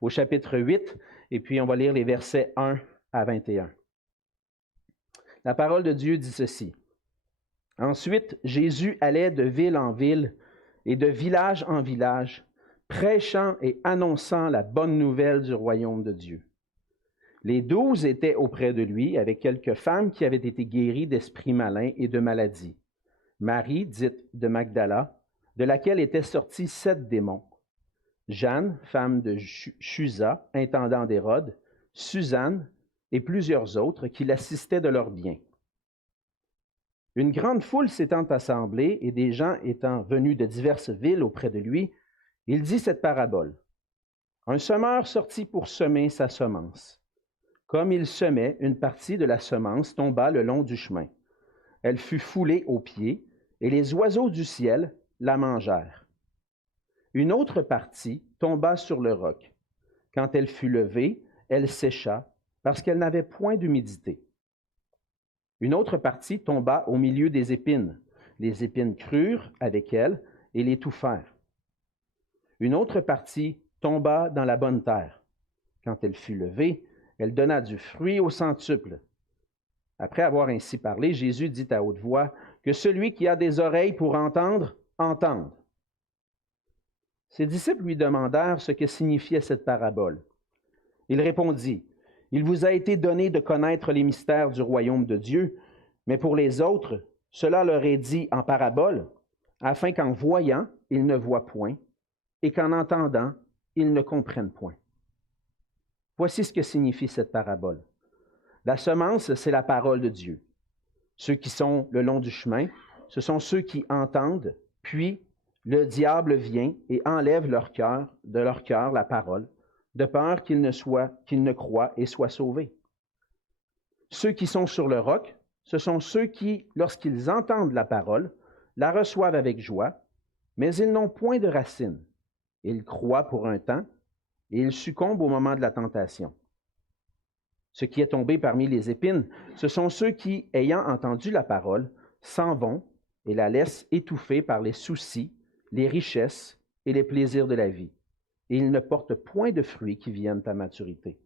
au chapitre 8, et puis on va lire les versets 1 à 21. La parole de Dieu dit ceci. « Ensuite, Jésus allait de ville en ville et de village en village, prêchant et annonçant la bonne nouvelle du royaume de Dieu. Les 12 étaient auprès de lui avec quelques femmes qui avaient été guéries d'esprits malins et de maladies. Marie, dite de Magdala, de laquelle étaient sortis 7 démons. Jeanne, femme de Chuza, intendant d'Hérode, Suzanne et plusieurs autres qui l'assistaient de leurs biens. Une grande foule s'étant assemblée et des gens étant venus de diverses villes auprès de lui, il dit cette parabole. Un semeur sortit pour semer sa semence. Comme il semait, une partie de la semence tomba le long du chemin. Elle fut foulée aux pieds, et les oiseaux du ciel la mangèrent. Une autre partie tomba sur le roc. Quand elle fut levée, elle sécha, parce qu'elle n'avait point d'humidité. Une autre partie tomba au milieu des épines. Les épines crurent avec elle et l'étouffèrent. Une autre partie tomba dans la bonne terre. Quand elle fut levée, elle donna du fruit au centuple. Après avoir ainsi parlé, Jésus dit à haute voix, « Que celui qui a des oreilles pour entendre, entende. » Ses disciples lui demandèrent ce que signifiait cette parabole. Il répondit, « Il vous a été donné de connaître les mystères du royaume de Dieu, mais pour les autres, cela leur est dit en parabole, afin qu'en voyant, ils ne voient point, et qu'en entendant, ils ne comprennent point. » Voici ce que signifie cette parabole. La semence, c'est la parole de Dieu. Ceux qui sont le long du chemin, ce sont ceux qui entendent, puis le diable vient et enlève de leur cœur la parole, de peur qu'ils ne croient et soient sauvés. Ceux qui sont sur le roc, ce sont ceux qui, lorsqu'ils entendent la parole, la reçoivent avec joie, mais ils n'ont point de racines. Ils croient pour un temps, et ils succombent au moment de la tentation. Ce qui est tombé parmi les épines, ce sont ceux qui, ayant entendu la parole, s'en vont et la laissent étouffer par les soucis, les richesses et les plaisirs de la vie. Et ils ne portent point de fruits qui viennent à maturité.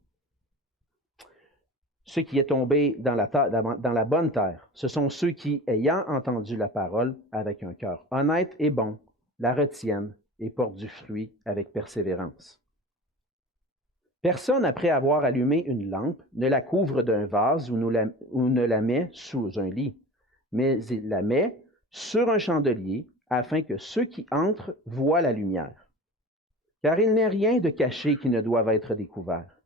Ce qui est tombé dans la bonne terre, ce sont ceux qui, ayant entendu la parole avec un cœur honnête et bon, la retiennent et portent du fruit avec persévérance. Personne, après avoir allumé une lampe, ne la couvre d'un vase ou ne la met sous un lit, mais il la met sur un chandelier afin que ceux qui entrent voient la lumière. Car il n'est rien de caché qui ne doive être découvert,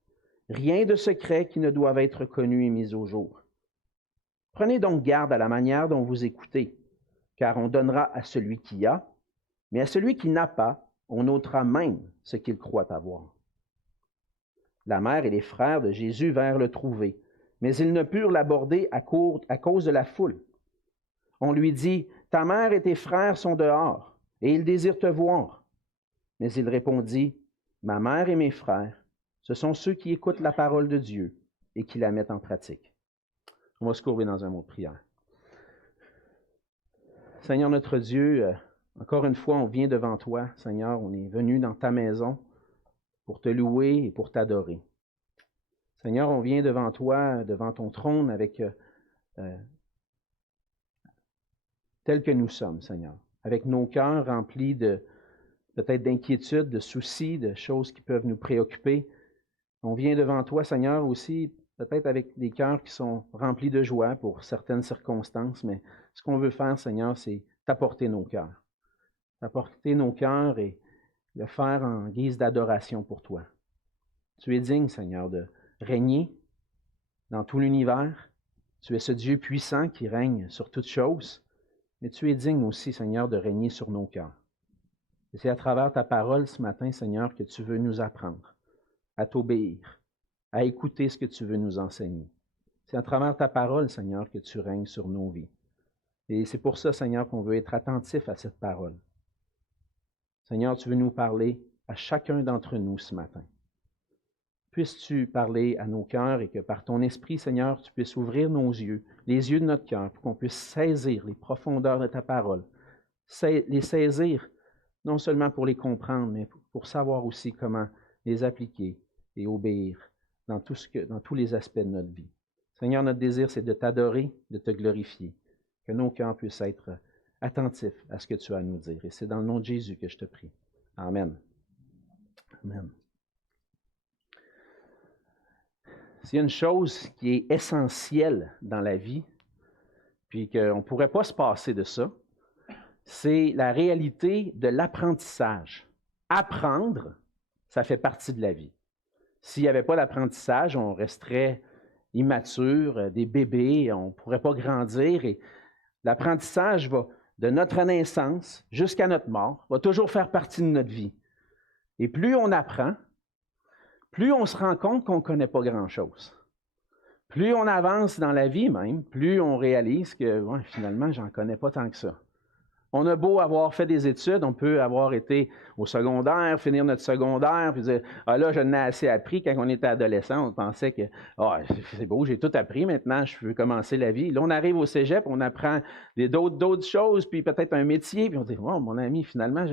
rien de secret qui ne doive être connu et mis au jour. Prenez donc garde à la manière dont vous écoutez, car on donnera à celui qui a, mais à celui qui n'a pas, on ôtera même ce qu'il croit avoir. La mère et les frères de Jésus vinrent le trouver, mais ils ne purent l'aborder à cause de la foule. On lui dit, « Ta mère et tes frères sont dehors, et ils désirent te voir. » Mais il répondit, « Ma mère et mes frères, ce sont ceux qui écoutent la parole de Dieu et qui la mettent en pratique. » On va se courber dans un mot de prière. Seigneur notre Dieu, encore une fois, on vient devant toi, Seigneur, on est venu dans ta maison pour te louer et pour t'adorer. Seigneur, on vient devant toi, devant ton trône, avec tel que nous sommes, Seigneur, avec nos cœurs remplis peut-être d'inquiétudes, de soucis, de choses qui peuvent nous préoccuper. On vient devant toi, Seigneur, aussi, peut-être avec des cœurs qui sont remplis de joie pour certaines circonstances, mais ce qu'on veut faire, Seigneur, c'est t'apporter nos cœurs. T'apporter nos cœurs et le faire en guise d'adoration pour toi. Tu es digne, Seigneur, de régner dans tout l'univers. Tu es ce Dieu puissant qui règne sur toutes choses, mais tu es digne aussi, Seigneur, de régner sur nos cœurs. Et c'est à travers ta parole ce matin, Seigneur, que tu veux nous apprendre à t'obéir, à écouter ce que tu veux nous enseigner. C'est à travers ta parole, Seigneur, que tu règnes sur nos vies. Et c'est pour ça, Seigneur, qu'on veut être attentif à cette parole. Seigneur, tu veux nous parler à chacun d'entre nous ce matin. Puisses-tu parler à nos cœurs et que par ton esprit, Seigneur, tu puisses ouvrir nos yeux, les yeux de notre cœur, pour qu'on puisse saisir les profondeurs de ta parole. Les saisir, non seulement pour les comprendre, mais pour savoir aussi comment les appliquer et obéir dans tous les aspects de notre vie. Seigneur, notre désir, c'est de t'adorer, de te glorifier, que nos cœurs puissent être attentifs à ce que tu as à nous dire. Et c'est dans le nom de Jésus que je te prie. Amen. Amen. S'il y a une chose qui est essentielle dans la vie, puis qu'on ne pourrait pas se passer de ça, c'est la réalité de l'apprentissage. Apprendre, ça fait partie de la vie. S'il n'y avait pas d'apprentissage, on resterait immature, des bébés, on ne pourrait pas grandir. Et l'apprentissage va de notre naissance jusqu'à notre mort, va toujours faire partie de notre vie. Et plus on apprend, plus on se rend compte qu'on ne connaît pas grand-chose. Plus on avance dans la vie même, plus on réalise que finalement, j'en connais pas tant que ça. On a beau avoir fait des études, on peut avoir été au secondaire, finir notre secondaire, puis dire « Ah là, je n'ai assez appris. » Quand on était adolescent, on pensait que « Ah, c'est beau, j'ai tout appris, maintenant je veux commencer la vie. » Là, on arrive au cégep, on apprend d'autres choses, puis peut-être un métier, puis on dit « Oh, mon ami, finalement,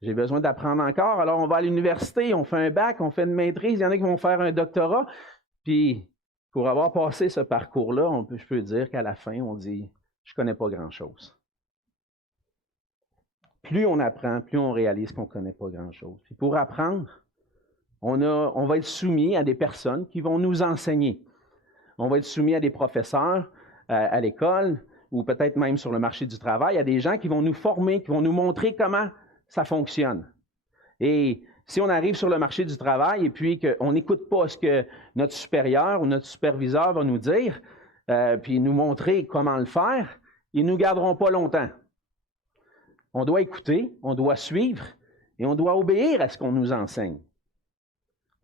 j'ai besoin d'apprendre encore. » Alors, on va à l'université, on fait un bac, on fait une maîtrise, il y en a qui vont faire un doctorat, puis pour avoir passé ce parcours-là, je peux dire qu'à la fin, on dit « Je ne connais pas grand-chose. » Plus on apprend, plus on réalise qu'on ne connaît pas grand-chose. Puis pour apprendre, on va être soumis à des personnes qui vont nous enseigner. On va être soumis à des professeurs à l'école ou peut-être même sur le marché du travail, à des gens qui vont nous former, qui vont nous montrer comment ça fonctionne. Et si on arrive sur le marché du travail et puis qu'on n'écoute pas ce que notre supérieur ou notre superviseur va nous dire, puis nous montrer comment le faire, ils ne nous garderont pas longtemps. On doit écouter, on doit suivre et on doit obéir à ce qu'on nous enseigne.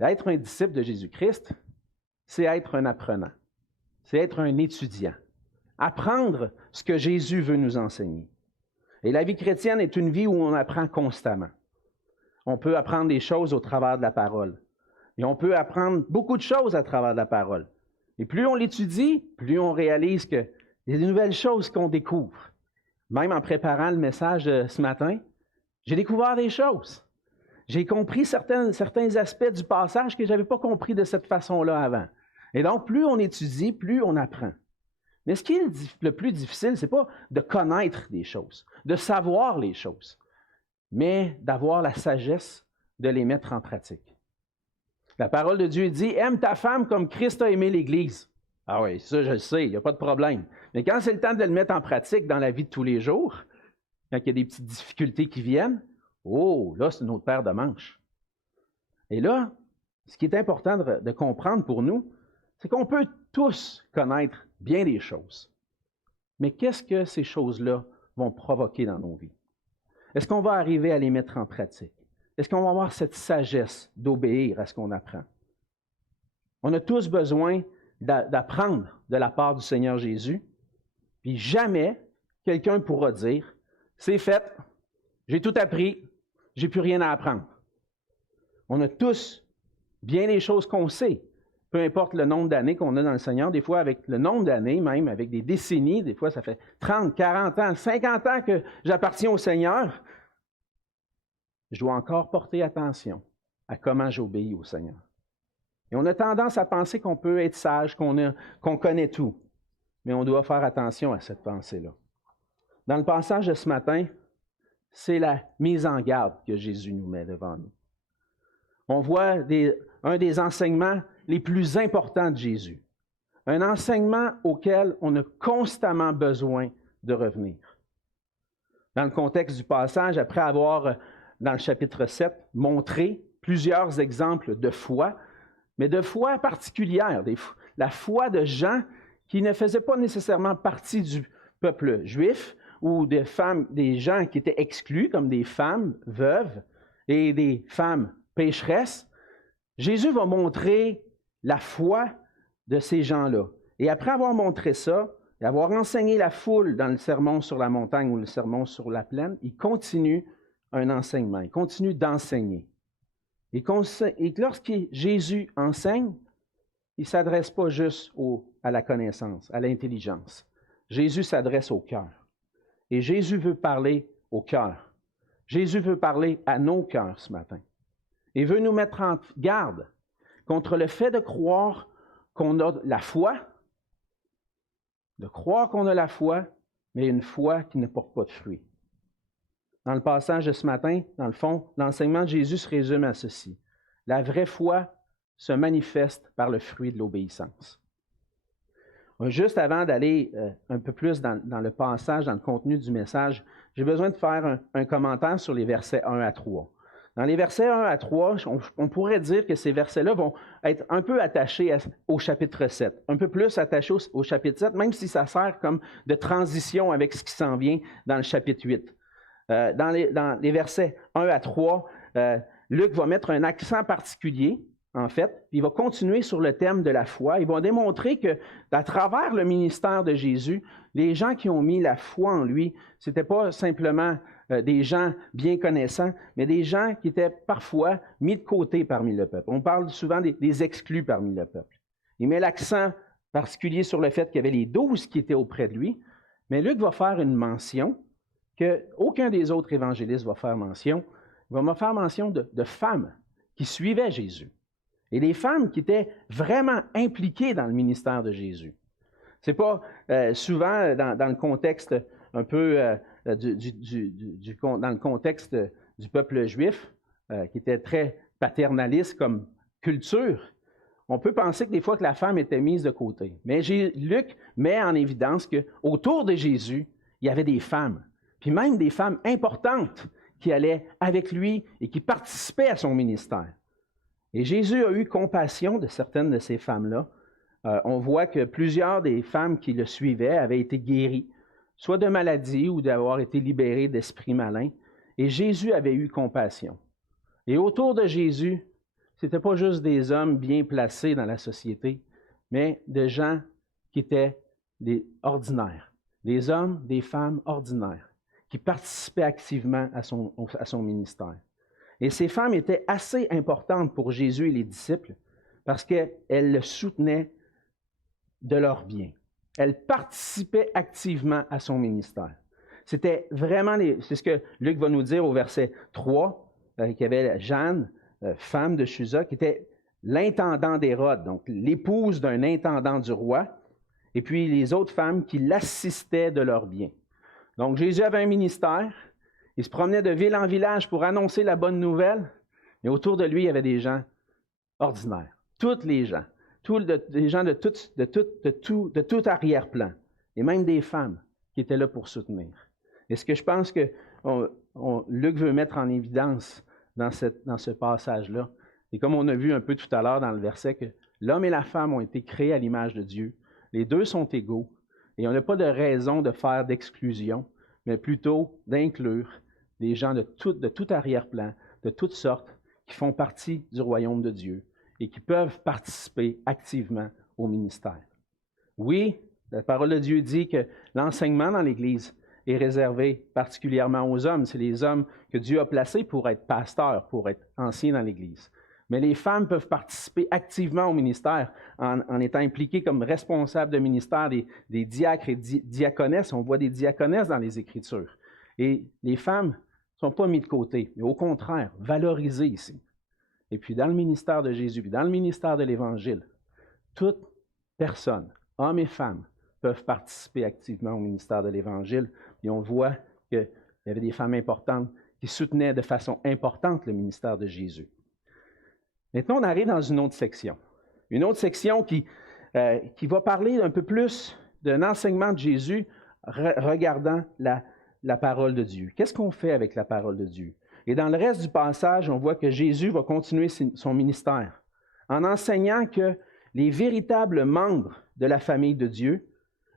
Être un disciple de Jésus-Christ, c'est être un apprenant, c'est être un étudiant, apprendre ce que Jésus veut nous enseigner. Et la vie chrétienne est une vie où on apprend constamment. On peut apprendre des choses au travers de la parole. Et on peut apprendre beaucoup de choses à travers de la parole. Et plus on l'étudie, plus on réalise qu'il y a des nouvelles choses qu'on découvre. Même en préparant le message de ce matin, j'ai découvert des choses. J'ai compris certains aspects du passage que je n'avais pas compris de cette façon-là avant. Et donc, plus on étudie, plus on apprend. Mais ce qui est le plus difficile, ce n'est pas de connaître des choses, de savoir les choses, mais d'avoir la sagesse de les mettre en pratique. La parole de Dieu dit « Aime ta femme comme Christ a aimé l'Église ». Ah oui, ça je le sais, il n'y a pas de problème. Mais quand c'est le temps de le mettre en pratique dans la vie de tous les jours, quand il y a des petites difficultés qui viennent, oh, là, c'est une autre paire de manches. Et là, ce qui est important de comprendre pour nous, c'est qu'on peut tous connaître bien des choses. Mais qu'est-ce que ces choses-là vont provoquer dans nos vies? Est-ce qu'on va arriver à les mettre en pratique? Est-ce qu'on va avoir cette sagesse d'obéir à ce qu'on apprend? On a tous besoin d'apprendre de la part du Seigneur Jésus, puis jamais quelqu'un pourra dire « C'est fait, j'ai tout appris, j'ai plus rien à apprendre. » On a tous bien des choses qu'on sait, peu importe le nombre d'années qu'on a dans le Seigneur, des fois avec le nombre d'années, même avec des décennies, des fois ça fait 30, 40 ans, 50 ans que j'appartiens au Seigneur, je dois encore porter attention à comment j'obéis au Seigneur. Et on a tendance à penser qu'on peut être sage, qu'on connaît tout. Mais on doit faire attention à cette pensée-là. Dans le passage de ce matin, c'est la mise en garde que Jésus nous met devant nous. On voit un des enseignements les plus importants de Jésus. Un enseignement auquel on a constamment besoin de revenir. Dans le contexte du passage, après avoir, dans le chapitre 7, montré plusieurs exemples de foi, mais de foi particulière, la foi de gens qui ne faisaient pas nécessairement partie du peuple juif ou des gens qui étaient exclus, comme des femmes veuves et des femmes pécheresses. Jésus va montrer la foi de ces gens-là. Et après avoir montré ça, et avoir enseigné la foule dans le sermon sur la montagne ou le sermon sur la plaine, il continue un enseignement, il continue d'enseigner. Et lorsque Jésus enseigne, il ne s'adresse pas juste à la connaissance, à l'intelligence. Jésus s'adresse au cœur. Et Jésus veut parler au cœur. Jésus veut parler à nos cœurs ce matin. et veut nous mettre en garde contre le fait de croire qu'on a la foi, mais une foi qui ne porte pas de fruits. Dans le passage de ce matin, dans le fond, l'enseignement de Jésus se résume à ceci. La vraie foi se manifeste par le fruit de l'obéissance. Juste avant d'aller un peu plus dans le passage, dans le contenu du message, j'ai besoin de faire un commentaire sur les versets 1 à 3. Dans les versets 1 à 3, on pourrait dire que ces versets-là vont être un peu attachés au chapitre 7, un peu plus attachés au chapitre 7, même si ça sert comme de transition avec ce qui s'en vient dans le chapitre 8. Dans les versets 1 à 3, Luc va mettre un accent particulier, en fait, puis il va continuer sur le thème de la foi. Il va démontrer qu'à travers le ministère de Jésus, les gens qui ont mis la foi en lui, ce n'étaient pas simplement des gens bien connaissants, mais des gens qui étaient parfois mis de côté parmi le peuple. On parle souvent des exclus parmi le peuple. Il met l'accent particulier sur le fait qu'il y avait les 12 qui étaient auprès de lui, mais Luc va faire une mention qu'aucun des autres évangélistes va faire mention. Il va me faire mention de femmes qui suivaient Jésus. Et des femmes qui étaient vraiment impliquées dans le ministère de Jésus. Ce n'est pas souvent dans le contexte un peu dans le contexte du peuple juif, qui était très paternaliste comme culture. On peut penser que des fois que la femme était mise de côté. Mais Luc met en évidence qu'autour de Jésus, il y avait des femmes, puis même des femmes importantes qui allaient avec lui et qui participaient à son ministère. Et Jésus a eu compassion de certaines de ces femmes-là. On voit que plusieurs des femmes qui le suivaient avaient été guéries, soit de maladies ou d'avoir été libérées d'esprits malins. Et Jésus avait eu compassion. Et autour de Jésus, ce n'était pas juste des hommes bien placés dans la société, mais des gens qui étaient des ordinaires, des hommes, des femmes ordinaires, qui participaient activement à son ministère. Et ces femmes étaient assez importantes pour Jésus et les disciples parce qu'elles le soutenaient de leur bien. Elles participaient activement à son ministère. C'était vraiment, c'est ce que Luc va nous dire au verset 3, qu'il y avait Jeanne, femme de Chuza, qui était l'intendant d'Hérode, donc l'épouse d'un intendant du roi, et puis les autres femmes qui l'assistaient de leur bien. Donc Jésus avait un ministère. Il se promenait de ville en village pour annoncer la bonne nouvelle, mais autour de lui, il y avait des gens ordinaires. Tous les gens. Des gens de tout arrière-plan. Et même des femmes qui étaient là pour soutenir. Et ce que je pense que Luc veut mettre en évidence dans ce passage-là, et comme on a vu un peu tout à l'heure dans le verset, que l'homme et la femme ont été créés à l'image de Dieu. Les deux sont égaux. Et on n'a pas de raison de faire d'exclusion, mais plutôt d'inclure des gens de tout arrière-plan, de toutes sortes, qui font partie du royaume de Dieu et qui peuvent participer activement au ministère. Oui, la parole de Dieu dit que l'enseignement dans l'Église est réservé particulièrement aux hommes. C'est les hommes que Dieu a placés pour être pasteurs, pour être anciens dans l'Église. Mais les femmes peuvent participer activement au ministère en étant impliquées comme responsables de ministère, des diacres et diaconesses. On voit des diaconesses dans les Écritures. Et les femmes ne sont pas mises de côté, mais au contraire, valorisées ici. Et puis dans le ministère de Jésus, dans le ministère de l'Évangile, toute personne, hommes et femmes, peuvent participer activement au ministère de l'Évangile. Et on voit qu'il y avait des femmes importantes qui soutenaient de façon importante le ministère de Jésus. Maintenant, on arrive dans une autre section. Une autre section qui va parler un peu plus d'un enseignement de Jésus regardant la parole de Dieu. Qu'est-ce qu'on fait avec la parole de Dieu? Et dans le reste du passage, on voit que Jésus va continuer son ministère en enseignant que les véritables membres de la famille de Dieu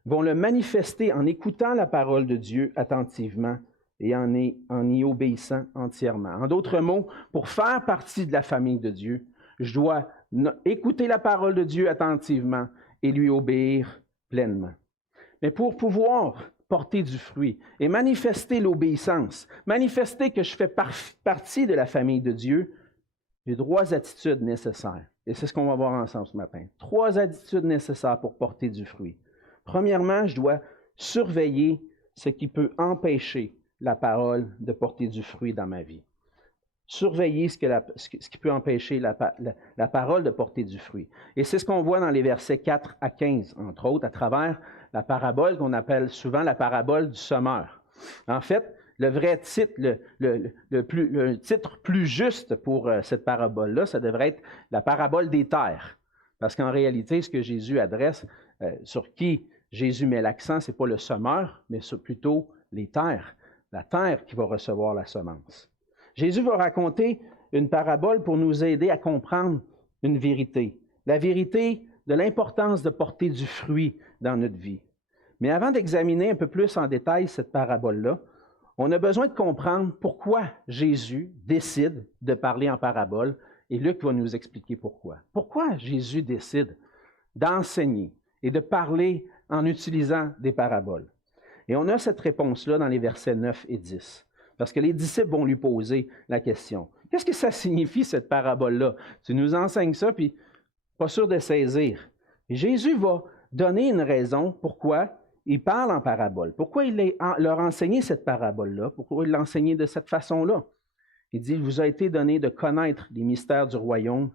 vont le manifester en écoutant la parole de Dieu attentivement et en y obéissant entièrement. En d'autres mots, pour faire partie de la famille de Dieu, je dois écouter la parole de Dieu attentivement et lui obéir pleinement. Mais pour pouvoir porter du fruit et manifester l'obéissance, manifester que je fais partie de la famille de Dieu, j'ai 3 attitudes nécessaires. Et c'est ce qu'on va voir ensemble ce matin. 3 attitudes nécessaires pour porter du fruit. Premièrement, je dois surveiller ce qui peut empêcher la parole de porter du fruit dans ma vie. surveiller ce qui peut empêcher la parole de porter du fruit. Et c'est ce qu'on voit dans les versets 4 à 15, entre autres, à travers la parabole qu'on appelle souvent la parabole du semeur. En fait, le vrai titre, le titre plus juste pour cette parabole-là, ça devrait être la parabole des terres. Parce qu'en réalité, ce que Jésus adresse, sur qui Jésus met l'accent, ce n'est pas le semeur, mais plutôt les terres. La terre qui va recevoir la semence. Jésus va raconter une parabole pour nous aider à comprendre une vérité. La vérité de l'importance de porter du fruit dans notre vie. Mais avant d'examiner un peu plus en détail cette parabole-là, on a besoin de comprendre pourquoi Jésus décide de parler en parabole, et Luc va nous expliquer pourquoi. Pourquoi Jésus décide d'enseigner et de parler en utilisant des paraboles? Et on a cette réponse-là dans les versets 9 et 10. Parce que les disciples vont lui poser la question. Qu'est-ce que ça signifie, cette parabole-là? Tu nous enseignes ça, puis pas sûr de saisir. Et Jésus va donner une raison pourquoi il parle en parabole. Pourquoi il leur a enseigné cette parabole-là? Pourquoi il l'a enseigné de cette façon-là? Il dit, il vous a été donné de connaître les mystères du royaume,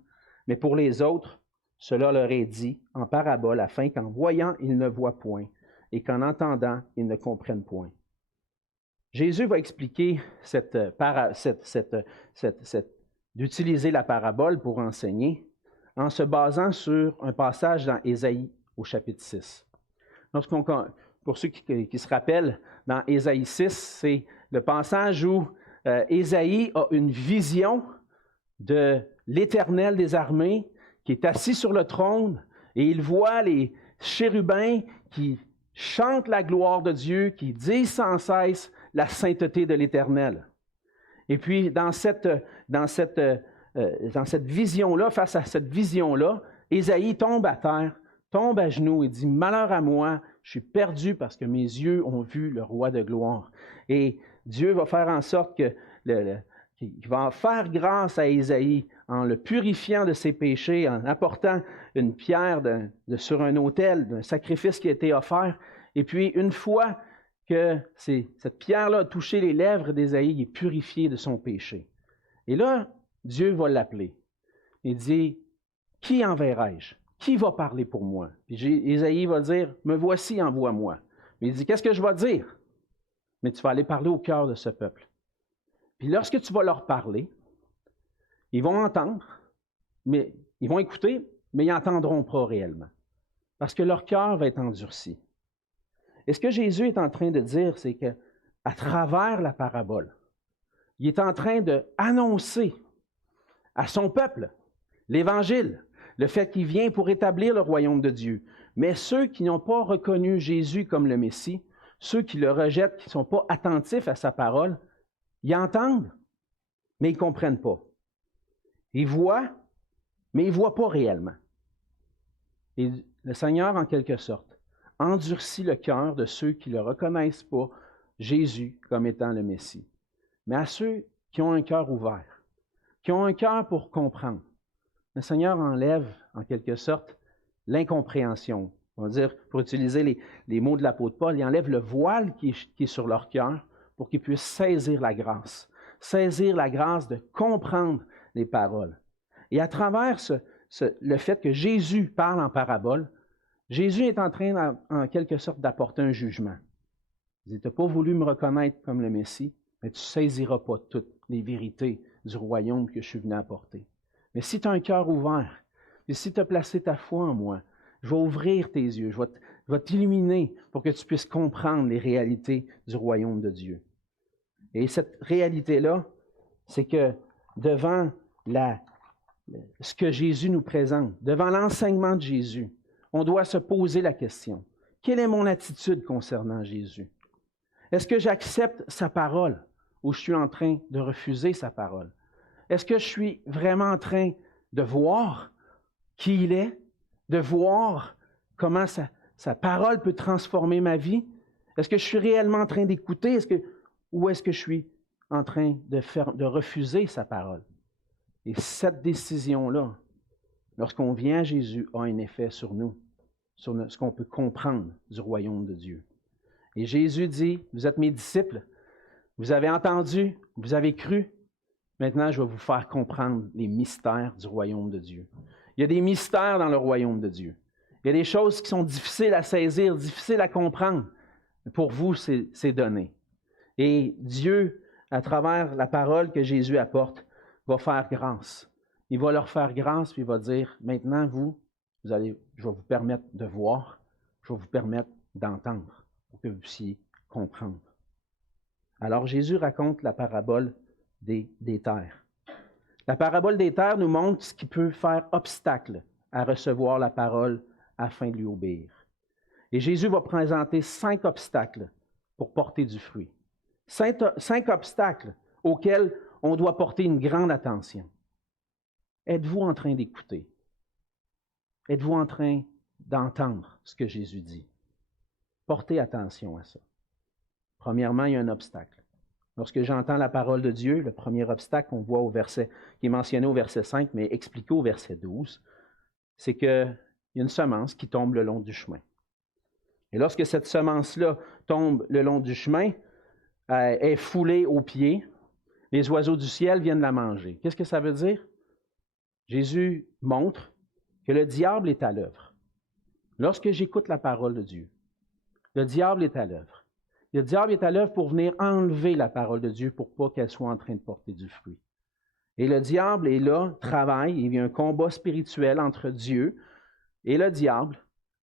mais pour les autres, cela leur est dit en parabole, afin qu'en voyant, ils ne voient point, et qu'en entendant, ils ne comprennent point. Jésus va expliquer d'utiliser la parabole pour enseigner en se basant sur un passage dans Ésaïe au chapitre 6. Pour ceux qui se rappellent, dans Ésaïe 6, c'est le passage où Ésaïe a une vision de l'Éternel des armées qui est assis sur le trône et il voit les chérubins qui chantent la gloire de Dieu, qui disent sans cesse la sainteté de l'Éternel. Et puis, dans cette vision-là, face à cette vision-là, Ésaïe tombe à terre, tombe à genoux et dit « Malheur à moi, je suis perdu parce que mes yeux ont vu le roi de gloire. » Et Dieu va faire en sorte qu'il va faire grâce à Ésaïe en le purifiant de ses péchés, en apportant une pierre sur un autel, d'un sacrifice qui a été offert. Et puis, une fois que cette pierre-là a touché les lèvres d'Ésaïe, il est purifié de son péché. Et là, Dieu va l'appeler. Il dit, « Qui enverrai-je? Qui va parler pour moi? » Puis Ésaïe va dire, « Me voici, envoie-moi. » Mais il dit, « Qu'est-ce que je vais dire? » Mais tu vas aller parler au cœur de ce peuple. Puis lorsque tu vas leur parler, ils vont entendre, mais ils vont écouter, mais ils n'entendront pas réellement. Parce que leur cœur va être endurci. Et ce que Jésus est en train de dire, c'est qu'à travers la parabole, il est en train d'annoncer à son peuple l'Évangile, le fait qu'il vient pour établir le royaume de Dieu. Mais ceux qui n'ont pas reconnu Jésus comme le Messie, ceux qui le rejettent, qui ne sont pas attentifs à sa parole, ils entendent, mais ils ne comprennent pas. Ils voient, mais ils ne voient pas réellement. Et le Seigneur, en quelque sorte, endurcit le cœur de ceux qui ne le reconnaissent pas, Jésus, comme étant le Messie. Mais à ceux qui ont un cœur ouvert, qui ont un cœur pour comprendre, le Seigneur enlève, en quelque sorte, l'incompréhension. On va dire, pour utiliser les mots de l'apôtre Paul, il enlève le voile qui est sur leur cœur pour qu'ils puissent saisir la grâce de comprendre les paroles. Et à travers le fait que Jésus parle en parabole, Jésus est en train, en quelque sorte, d'apporter un jugement. Il dit, tu n'as pas voulu me reconnaître comme le Messie, mais tu ne saisiras pas toutes les vérités du royaume que je suis venu apporter. Mais si tu as un cœur ouvert, et si tu as placé ta foi en moi, je vais ouvrir tes yeux, je vais t'illuminer pour que tu puisses comprendre les réalités du royaume de Dieu. Et cette réalité-là, c'est que devant ce que Jésus nous présente, devant l'enseignement de Jésus, on doit se poser la question, quelle est mon attitude concernant Jésus? Est-ce que j'accepte sa parole ou je suis en train de refuser sa parole? Est-ce que je suis vraiment en train de voir qui il est, de voir comment sa parole peut transformer ma vie? Est-ce que je suis réellement en train d'écouter ou est-ce que je suis en train de refuser sa parole? Et cette décision-là, lorsqu'on vient à Jésus, a un effet sur nous, sur ce qu'on peut comprendre du royaume de Dieu. Et Jésus dit, vous êtes mes disciples, vous avez entendu, vous avez cru, Maintenant, je vais vous faire comprendre les mystères du royaume de Dieu. Il y a des mystères dans le royaume de Dieu. Il y a des choses qui sont difficiles à saisir, difficiles à comprendre. Mais pour vous, c'est donné. Et Dieu, à travers la parole que Jésus apporte, va faire grâce. Il va leur faire grâce, puis il va dire, maintenant, je vais vous permettre de voir, je vais vous permettre d'entendre, pour que vous puissiez comprendre. Alors, Jésus raconte la parabole des terres. La parabole des terres nous montre ce qui peut faire obstacle à recevoir la parole afin de lui obéir. Et Jésus va présenter 5 obstacles pour porter du fruit. 5 obstacles auxquels on doit porter une grande attention. Êtes-vous en train d'écouter? Êtes-vous en train d'entendre ce que Jésus dit? Portez attention à ça. Premièrement, il y a un obstacle. Lorsque j'entends la parole de Dieu, le premier obstacle qu'on voit au verset, qui est mentionné au verset 5, mais expliqué au verset 12, c'est qu'il y a une semence qui tombe le long du chemin. Et lorsque cette semence-là tombe le long du chemin, est foulée aux pieds, les oiseaux du ciel viennent la manger. Qu'est-ce que ça veut dire? Jésus montre que le diable est à l'œuvre. Lorsque j'écoute la parole de Dieu, le diable est à l'œuvre. Le diable est à l'œuvre pour venir enlever la parole de Dieu pour pas qu'elle soit en train de porter du fruit. Et le diable est là, travaille, il y a un combat spirituel entre Dieu et le diable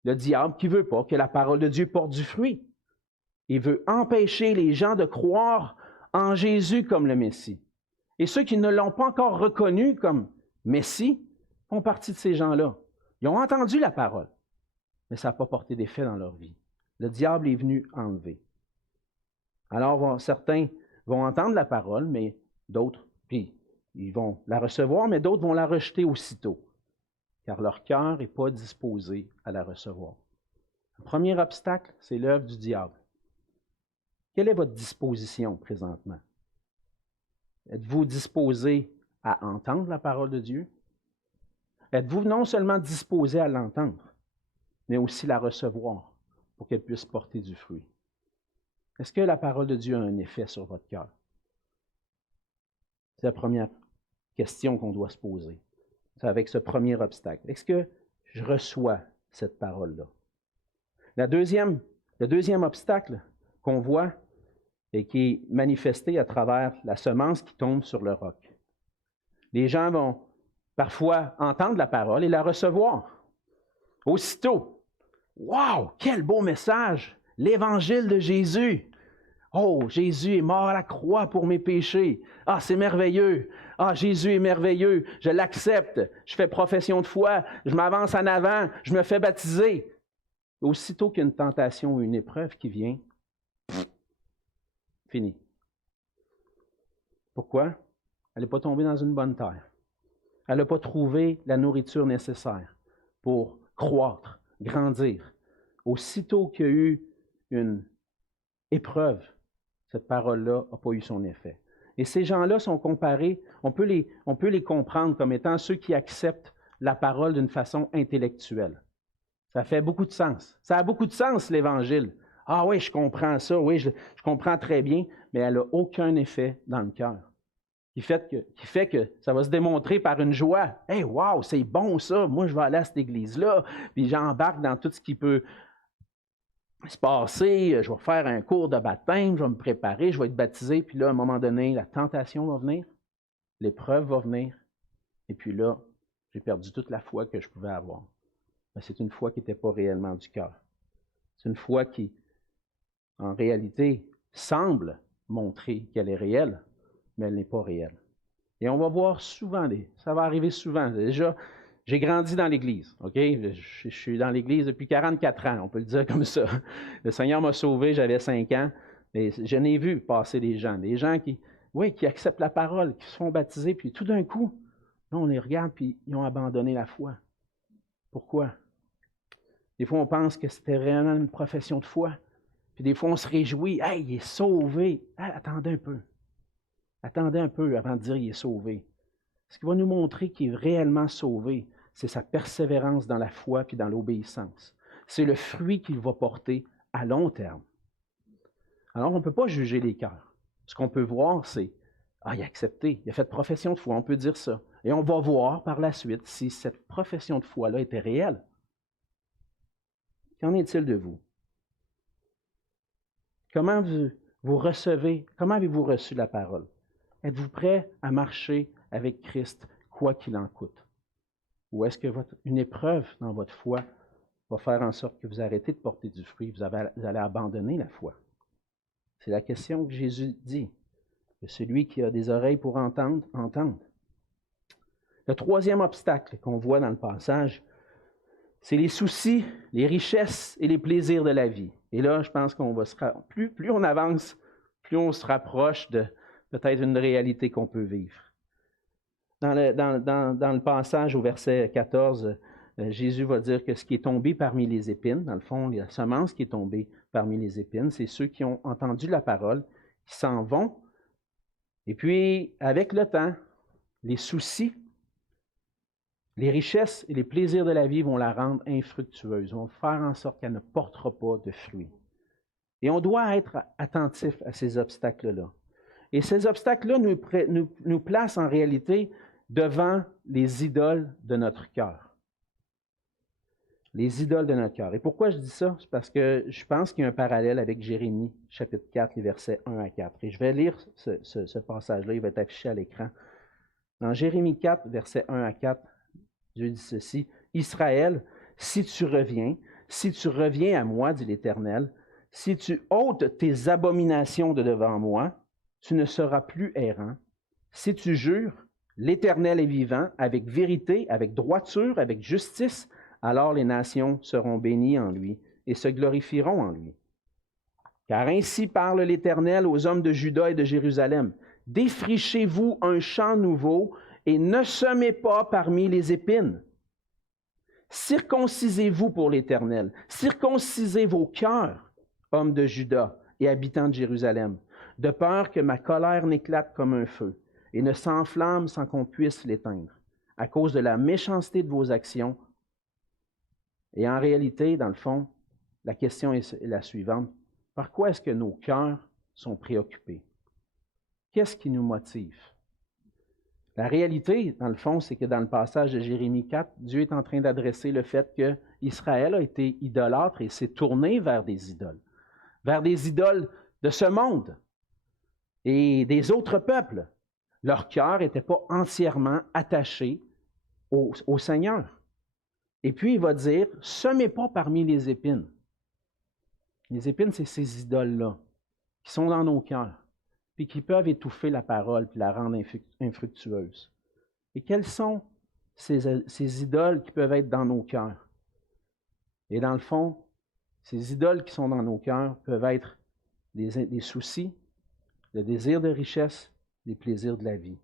qui ne veut pas que la parole de Dieu porte du fruit. Il veut empêcher les gens de croire en Jésus comme le Messie. Et ceux qui ne l'ont pas encore reconnu comme Messie font partie de ces gens-là. Ils ont entendu la parole, mais ça n'a pas porté d'effet dans leur vie. Le diable est venu enlever. Alors, certains vont entendre la parole, mais d'autres, puis ils vont la recevoir, mais d'autres vont la rejeter aussitôt, car leur cœur n'est pas disposé à la recevoir. Le premier obstacle, c'est l'œuvre du diable. Quelle est votre disposition présentement? Êtes-vous disposé à entendre la parole de Dieu? Êtes-vous non seulement disposé à l'entendre, mais aussi la recevoir pour qu'elle puisse porter du fruit? Est-ce que la parole de Dieu a un effet sur votre cœur? C'est la première question qu'on doit se poser. C'est avec ce premier obstacle. Est-ce que je reçois cette parole-là? Le deuxième obstacle qu'on voit et qui est manifesté à travers la semence qui tombe sur le roc. Les gens vont parfois entendre la parole et la recevoir. Aussitôt, wow, quel beau message! L'évangile de Jésus. Oh, Jésus est mort à la croix pour mes péchés. Ah, c'est merveilleux. Ah, Jésus est merveilleux. Je l'accepte. Je fais profession de foi. Je m'avance en avant. Je me fais baptiser. Aussitôt qu'il y a une tentation ou une épreuve qui vient, fini. Pourquoi? Elle n'est pas tombée dans une bonne terre. Elle n'a pas trouvé la nourriture nécessaire pour croître, grandir. Aussitôt qu'il y a eu une épreuve, cette parole-là n'a pas eu son effet. Et ces gens-là sont comparés, on peut les comprendre comme étant ceux qui acceptent la parole d'une façon intellectuelle. Ça fait beaucoup de sens. Ça a beaucoup de sens, l'Évangile. Ah oui, je comprends ça, oui, je comprends très bien, mais elle n'a aucun effet dans le cœur. Qui fait que ça va se démontrer par une joie. « Hey, wow, c'est bon ça, moi je vais aller à cette église-là, puis j'embarque dans tout ce qui peut se passer, je vais faire un cours de baptême, je vais me préparer, je vais être baptisé, puis là, à un moment donné, la tentation va venir, l'épreuve va venir, et puis là, j'ai perdu toute la foi que je pouvais avoir. Mais c'est une foi qui n'était pas réellement du cœur. C'est une foi qui, en réalité, semble montrer qu'elle est réelle, mais elle n'est pas réelle. Et on va voir souvent, ça va arriver souvent. Déjà, j'ai grandi dans l'Église, OK? Je suis dans l'Église depuis 44 ans, on peut le dire comme ça. Le Seigneur m'a sauvé, j'avais 5 ans, et je n'ai vu passer des gens qui acceptent la parole, qui se font baptiser, puis tout d'un coup, là, on les regarde, puis ils ont abandonné la foi. Pourquoi? Des fois, on pense que c'était réellement une profession de foi, puis des fois, on se réjouit, « Hey, il est sauvé! » Attendez un peu. Attendez un peu avant de dire qu'il est sauvé. Ce qui va nous montrer qu'il est réellement sauvé, c'est sa persévérance dans la foi puis dans l'obéissance. C'est le fruit qu'il va porter à long terme. Alors, on ne peut pas juger les cœurs. Ce qu'on peut voir, c'est Ah, il a accepté, il a fait profession de foi, on peut dire ça. Et on va voir par la suite si cette profession de foi-là était réelle. Qu'en est-il de vous? Comment vous recevez, comment avez-vous reçu la parole? Êtes-vous prêt à marcher avec Christ, quoi qu'il en coûte? Ou est-ce que une épreuve dans votre foi va faire en sorte que vous arrêtez de porter du fruit, vous allez abandonner la foi? C'est la question que Jésus dit. Que celui qui a des oreilles pour entendre, entende. Le troisième obstacle qu'on voit dans le passage, c'est les soucis, les richesses et les plaisirs de la vie. Et là, je pense qu'on va plus on avance, plus on se rapproche de peut-être une réalité qu'on peut vivre. Dans le passage au verset 14, Jésus va dire que ce qui est tombé parmi les épines, dans le fond, la semence qui est tombée parmi les épines, c'est ceux qui ont entendu la parole, qui s'en vont. Et puis, avec le temps, les soucis, les richesses et les plaisirs de la vie vont la rendre infructueuse, vont faire en sorte qu'elle ne portera pas de fruits. Et on doit être attentif à ces obstacles-là. Et ces obstacles-là nous placent en réalité devant les idoles de notre cœur. Les idoles de notre cœur. Et pourquoi je dis ça? C'est parce que je pense qu'il y a un parallèle avec Jérémie, chapitre 4, les versets 1 à 4. Et je vais lire ce passage-là, il va être affiché à l'écran. Dans Jérémie 4, versets 1 à 4, Dieu dit ceci, « Israël, si tu reviens à moi, dit l'Éternel, si tu ôtes tes abominations de devant moi, tu ne seras plus errant. Si tu jures, l'Éternel est vivant, avec vérité, avec droiture, avec justice, alors les nations seront bénies en lui et se glorifieront en lui. Car ainsi parle l'Éternel aux hommes de Juda et de Jérusalem. Défrichez-vous un champ nouveau et ne semez pas parmi les épines. Circoncisez-vous pour l'Éternel. Circoncisez vos cœurs, hommes de Juda et habitants de Jérusalem, de peur que ma colère n'éclate comme un feu et ne s'enflamme sans qu'on puisse l'éteindre, à cause de la méchanceté de vos actions. Et en réalité, dans le fond, la question est la suivante. Par quoi est-ce que nos cœurs sont préoccupés? Qu'est-ce qui nous motive? La réalité, dans le fond, c'est que dans le passage de Jérémie 4, Dieu est en train d'adresser le fait qu'Israël a été idolâtre et s'est tourné vers des idoles de ce monde et des autres peuples. Leur cœur n'était pas entièrement attaché au Seigneur. Et puis, il va dire, « Semez pas parmi les épines. » Les épines, c'est ces idoles-là qui sont dans nos cœurs, puis qui peuvent étouffer la parole puis la rendre infructueuse. Et quelles sont ces idoles qui peuvent être dans nos cœurs? Et dans le fond, ces idoles qui sont dans nos cœurs peuvent être des soucis, le désir de richesse, les plaisirs de la vie.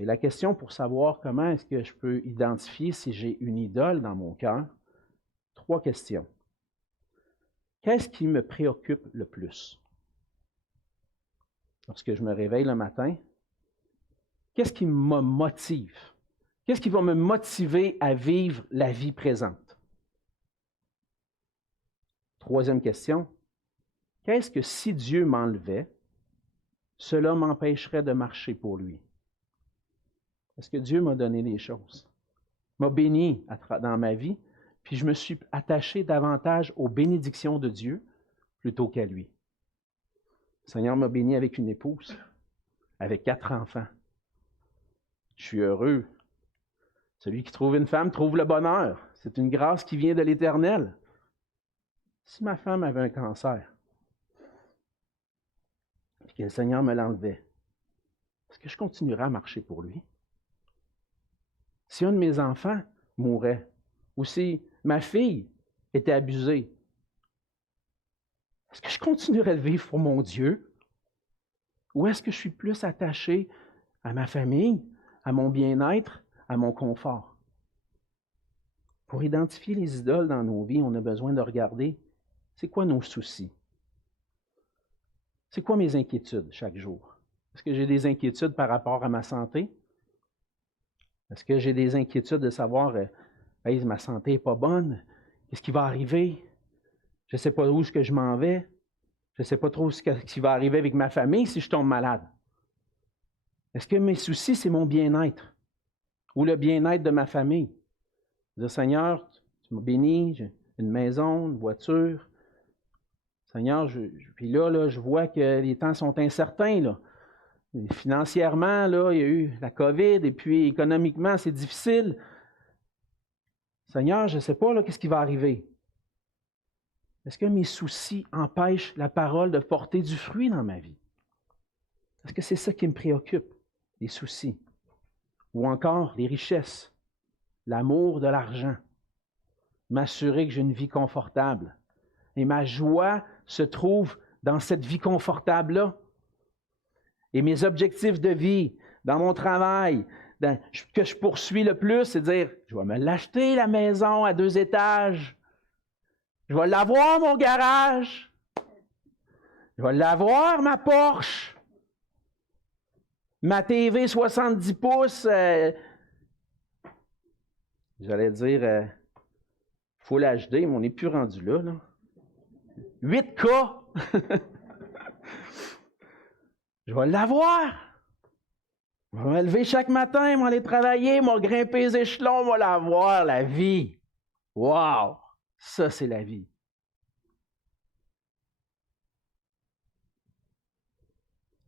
Et la question pour savoir comment est-ce que je peux identifier si j'ai une idole dans mon cœur, 3 questions. Qu'est-ce qui me préoccupe le plus? Lorsque je me réveille le matin, qu'est-ce qui me motive? Qu'est-ce qui va me motiver à vivre la vie présente? 3e question, qu'est-ce que si Dieu m'enlevait, cela m'empêcherait de marcher pour lui? Est-ce que Dieu m'a donné des choses, m'a béni dans ma vie, puis je me suis attaché davantage aux bénédictions de Dieu plutôt qu'à lui? Le Seigneur m'a béni avec une épouse, avec 4 enfants. Je suis heureux. Celui qui trouve une femme trouve le bonheur. C'est une grâce qui vient de l'Éternel. Si ma femme avait un cancer, et que le Seigneur me l'enlevait, est-ce que je continuerais à marcher pour lui? Si un de mes enfants mourait, ou si ma fille était abusée, est-ce que je continuerais de vivre pour mon Dieu? Ou est-ce que je suis plus attaché à ma famille, à mon bien-être, à mon confort? Pour identifier les idoles dans nos vies, on a besoin de regarder c'est quoi nos soucis. C'est quoi mes inquiétudes chaque jour? Est-ce que j'ai des inquiétudes par rapport à ma santé? Est-ce que j'ai des inquiétudes de savoir hey, ma santé n'est pas bonne? Qu'est-ce qui va arriver? Je ne sais pas où est-ce que je m'en vais. Je ne sais pas trop ce qui va arriver avec ma famille si je tombe malade. Est-ce que mes soucis, c'est mon bien-être ou le bien-être de ma famille? Dire, Seigneur, tu m'as béni, j'ai une maison, une voiture. Seigneur, puis là, je vois que les temps sont incertains. Là. Et financièrement, là, il y a eu la COVID et puis économiquement, c'est difficile. Seigneur, je ne sais pas qu'est-ce qui va arriver. Est-ce que mes soucis empêchent la parole de porter du fruit dans ma vie? Est-ce que c'est ça qui me préoccupe, les soucis? Ou encore les richesses, l'amour de l'argent, m'assurer que j'ai une vie confortable. Et ma joie se trouve dans cette vie confortable-là. Et mes objectifs de vie, dans mon travail, que je poursuis le plus, c'est de dire, je vais me l'acheter, la maison à 2 étages. Je vais l'avoir, mon garage. Je vais l'avoir, ma Porsche. Ma TV 70 pouces. J'allais dire Full HD, mais on n'est plus rendu là. 8K. Je vais l'avoir. Je vais me lever chaque matin, je vais aller travailler, je vais grimper les échelons, je vais l'avoir, la vie. Wow! Ça, c'est la vie.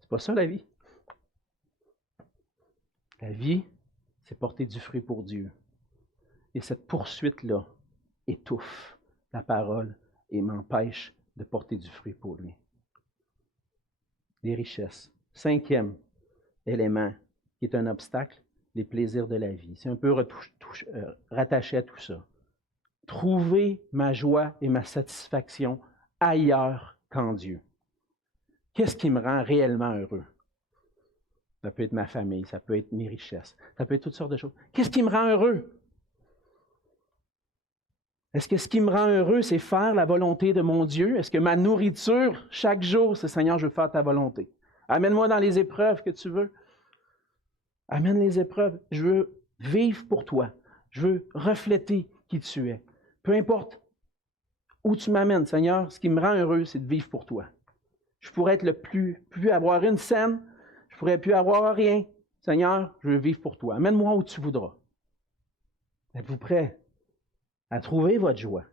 C'est pas ça, la vie. La vie, c'est porter du fruit pour Dieu. Et cette poursuite-là étouffe la parole et m'empêche de porter du fruit pour lui. Les richesses. 5e élément qui est un obstacle, les plaisirs de la vie. C'est un peu rattaché à tout ça. Trouver ma joie et ma satisfaction ailleurs qu'en Dieu. Qu'est-ce qui me rend réellement heureux? Ça peut être ma famille, ça peut être mes richesses, ça peut être toutes sortes de choses. Qu'est-ce qui me rend heureux? Est-ce que ce qui me rend heureux, c'est faire la volonté de mon Dieu? Est-ce que ma nourriture, chaque jour, c'est Seigneur, je veux faire ta volonté? Amène-moi dans les épreuves que tu veux. Amène les épreuves. Je veux vivre pour toi. Je veux refléter qui tu es. Peu importe où tu m'amènes, Seigneur, ce qui me rend heureux, c'est de vivre pour toi. Je pourrais être plus avoir une scène, je pourrais plus avoir rien. Seigneur, je veux vivre pour toi. Amène-moi où tu voudras. Êtes-vous prêts à trouver votre joie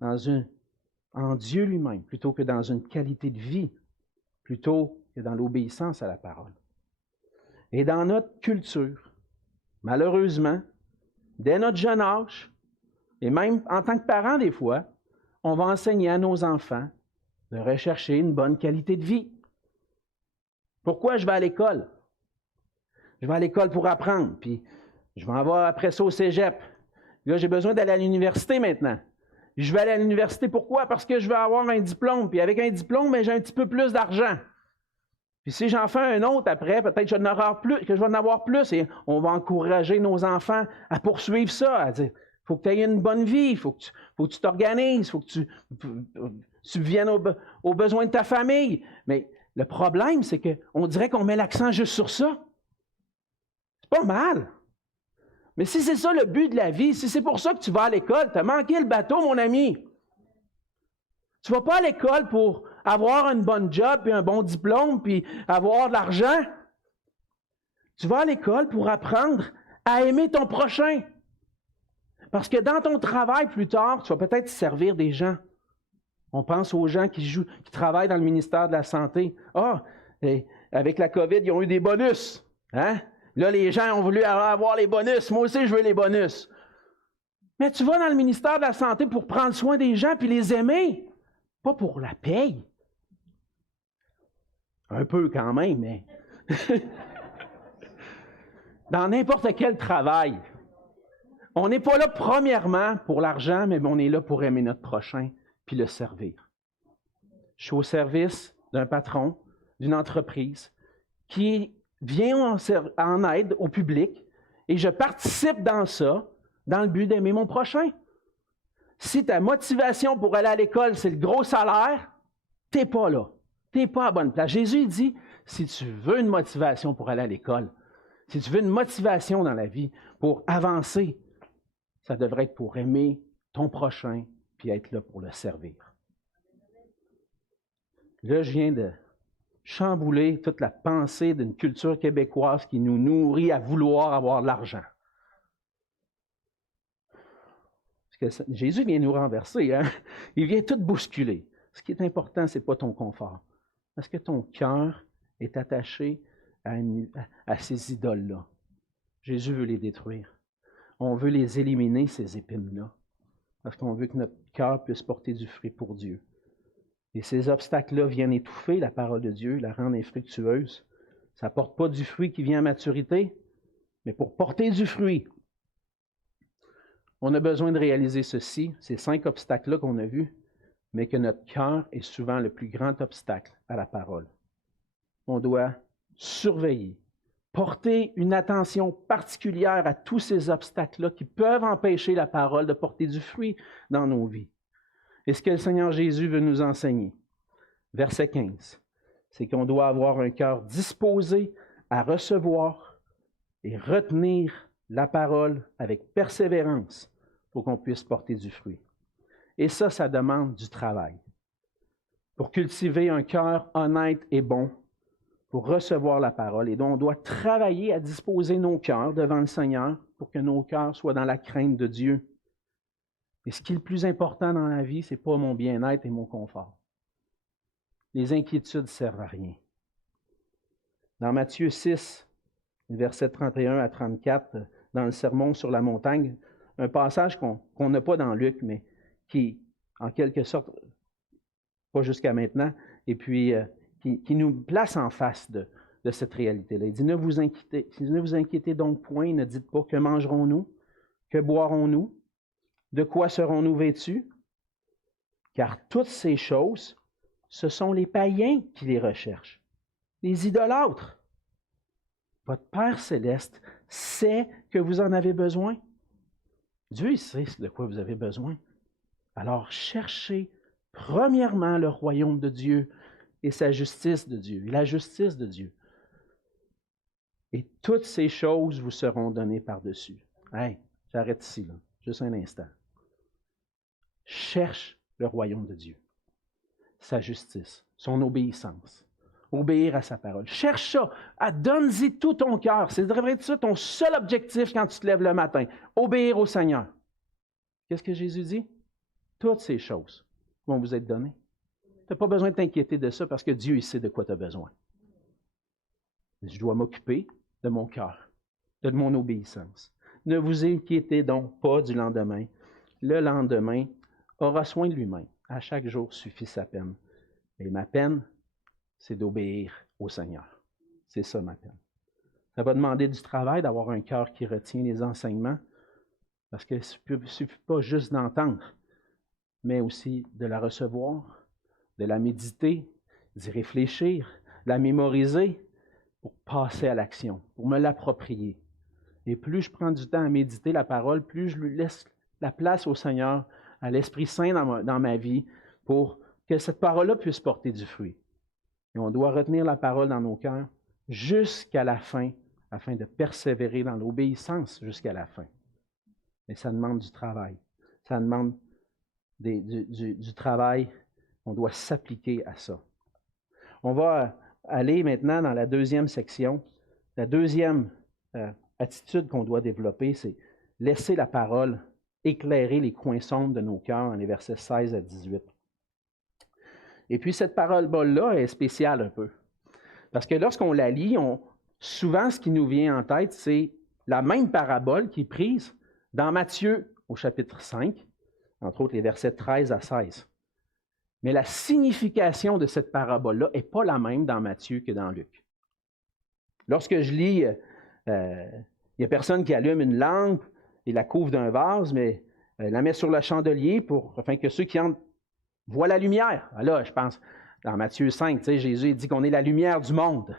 en Dieu lui-même, plutôt que dans une qualité de vie, plutôt que dans l'obéissance à la parole? Et dans notre culture, malheureusement, dès notre jeune âge, et même en tant que parents des fois, on va enseigner à nos enfants de rechercher une bonne qualité de vie. Pourquoi je vais à l'école? Je vais à l'école pour apprendre, puis je vais en avoir après ça au cégep. Là, j'ai besoin d'aller à l'université maintenant. Je vais aller à l'université, pourquoi? Parce que je veux avoir un diplôme, puis avec un diplôme, bien, j'ai un petit peu plus d'argent. Puis si j'en fais un autre après, peut-être que je vais en avoir plus, et on va encourager nos enfants à poursuivre ça, à dire, il faut que tu aies une bonne vie, il faut que tu t'organises, il faut que tu subviennes aux besoins de ta famille. Mais le problème, c'est qu'on dirait qu'on met l'accent juste sur ça. C'est pas mal. Mais si c'est ça le but de la vie, si c'est pour ça que tu vas à l'école, tu as manqué le bateau, mon ami. Tu ne vas pas à l'école pour avoir une bonne job, puis un bon diplôme, puis avoir de l'argent. Tu vas à l'école pour apprendre à aimer ton prochain. Parce que dans ton travail plus tard, tu vas peut-être servir des gens. On pense aux gens qui travaillent dans le ministère de la Santé. Avec la COVID, ils ont eu des bonus. Hein? Là, les gens ont voulu avoir les bonus. Moi aussi, je veux les bonus. Mais tu vas dans le ministère de la Santé pour prendre soin des gens puis les aimer. Pas pour la paye. Un peu quand même, mais... Dans n'importe quel travail, on n'est pas là premièrement pour l'argent, mais on est là pour aimer notre prochain puis le servir. Je suis au service d'un patron, d'une entreprise qui vient en aide au public et je participe dans ça dans le but d'aimer mon prochain. Si ta motivation pour aller à l'école, c'est le gros salaire, tu n'es pas là. Tu n'es pas à bonne place. Jésus dit, si tu veux une motivation pour aller à l'école, si tu veux une motivation dans la vie pour avancer, ça devrait être pour aimer ton prochain puis être là pour le servir. Là, je viens de chambouler toute la pensée d'une culture québécoise qui nous nourrit à vouloir avoir de l'argent. Parce que Jésus vient nous renverser, hein? Il vient tout bousculer. Ce qui est important, ce n'est pas ton confort. Parce que ton cœur est attaché à ces idoles-là. Jésus veut les détruire. On veut les éliminer, ces épines-là. Parce qu'on veut que notre cœur puisse porter du fruit pour Dieu. Et ces obstacles-là viennent étouffer la parole de Dieu, la rendre infructueuse. Ça ne porte pas du fruit qui vient à maturité, mais pour porter du fruit, on a besoin de réaliser ceci, ces 5 obstacles-là qu'on a vus, mais que notre cœur est souvent le plus grand obstacle à la parole. On doit surveiller, porter une attention particulière à tous ces obstacles-là qui peuvent empêcher la parole de porter du fruit dans nos vies. Et ce que le Seigneur Jésus veut nous enseigner, verset 15, c'est qu'on doit avoir un cœur disposé à recevoir et retenir la parole avec persévérance pour qu'on puisse porter du fruit. Et ça demande du travail. Pour cultiver un cœur honnête et bon, pour recevoir la parole. Et donc, on doit travailler à disposer nos cœurs devant le Seigneur pour que nos cœurs soient dans la crainte de Dieu. Et ce qui est le plus important dans la vie, ce n'est pas mon bien-être et mon confort. Les inquiétudes ne servent à rien. Dans Matthieu 6, versets 31 à 34, dans le Sermon sur la montagne, un passage qu'on n'a pas dans Luc, mais qui, en quelque sorte, pas jusqu'à maintenant, et puis qui nous place en face de cette réalité-là. Il dit, ne vous inquiétez donc point, ne dites pas que mangerons-nous, que boirons-nous, de quoi serons-nous vêtus? Car toutes ces choses, ce sont les païens qui les recherchent, les idolâtres. Votre Père céleste sait que vous en avez besoin. Dieu, il sait de quoi vous avez besoin. Alors, cherchez premièrement le royaume de Dieu et sa justice de Dieu, et la justice de Dieu. Et toutes ces choses vous seront données par-dessus. Hey, j'arrête ici, là, juste un instant. Cherche le royaume de Dieu, sa justice, son obéissance, obéir à sa parole. Cherche ça, donne-y tout ton cœur. C'est devrait être ça ton seul objectif quand tu te lèves le matin, obéir au Seigneur. Qu'est-ce que Jésus dit? Toutes ces choses vont vous être données. Tu n'as pas besoin de t'inquiéter de ça parce que Dieu, il sait de quoi tu as besoin. Je dois m'occuper de mon cœur, de mon obéissance. Ne vous inquiétez donc pas du lendemain. Le lendemain aura soin de lui-même. À chaque jour suffit sa peine. Et ma peine, c'est d'obéir au Seigneur. C'est ça ma peine. Ça va demander du travail d'avoir un cœur qui retient les enseignements, parce qu'il ne suffit pas juste d'entendre, mais aussi de la recevoir, de la méditer, d'y réfléchir, de la mémoriser pour passer à l'action, pour me l'approprier. Et plus je prends du temps à méditer la parole, plus je lui laisse la place au Seigneur, à l'Esprit Saint dans ma vie, pour que cette parole-là puisse porter du fruit. Et on doit retenir la parole dans nos cœurs jusqu'à la fin, afin de persévérer dans l'obéissance jusqu'à la fin. Mais ça demande du travail. Ça demande du travail. On doit s'appliquer à ça. On va aller maintenant dans la deuxième section. La deuxième attitude qu'on doit développer, c'est laisser la parole éclairer les coins sombres de nos cœurs dans les versets 16 à 18. Et puis cette parole-là est spéciale un peu. Parce que lorsqu'on la lit, souvent ce qui nous vient en tête, c'est la même parabole qui est prise dans Matthieu au chapitre 5, entre autres les versets 13 à 16. Mais la signification de cette parabole-là n'est pas la même dans Matthieu que dans Luc. Lorsque je lis, il n'y a personne qui allume une lampe et la couvre d'un vase, mais la met sur le chandelier afin que ceux qui entrent voient la lumière. Là, je pense, dans Matthieu 5, Jésus dit qu'on est la lumière du monde.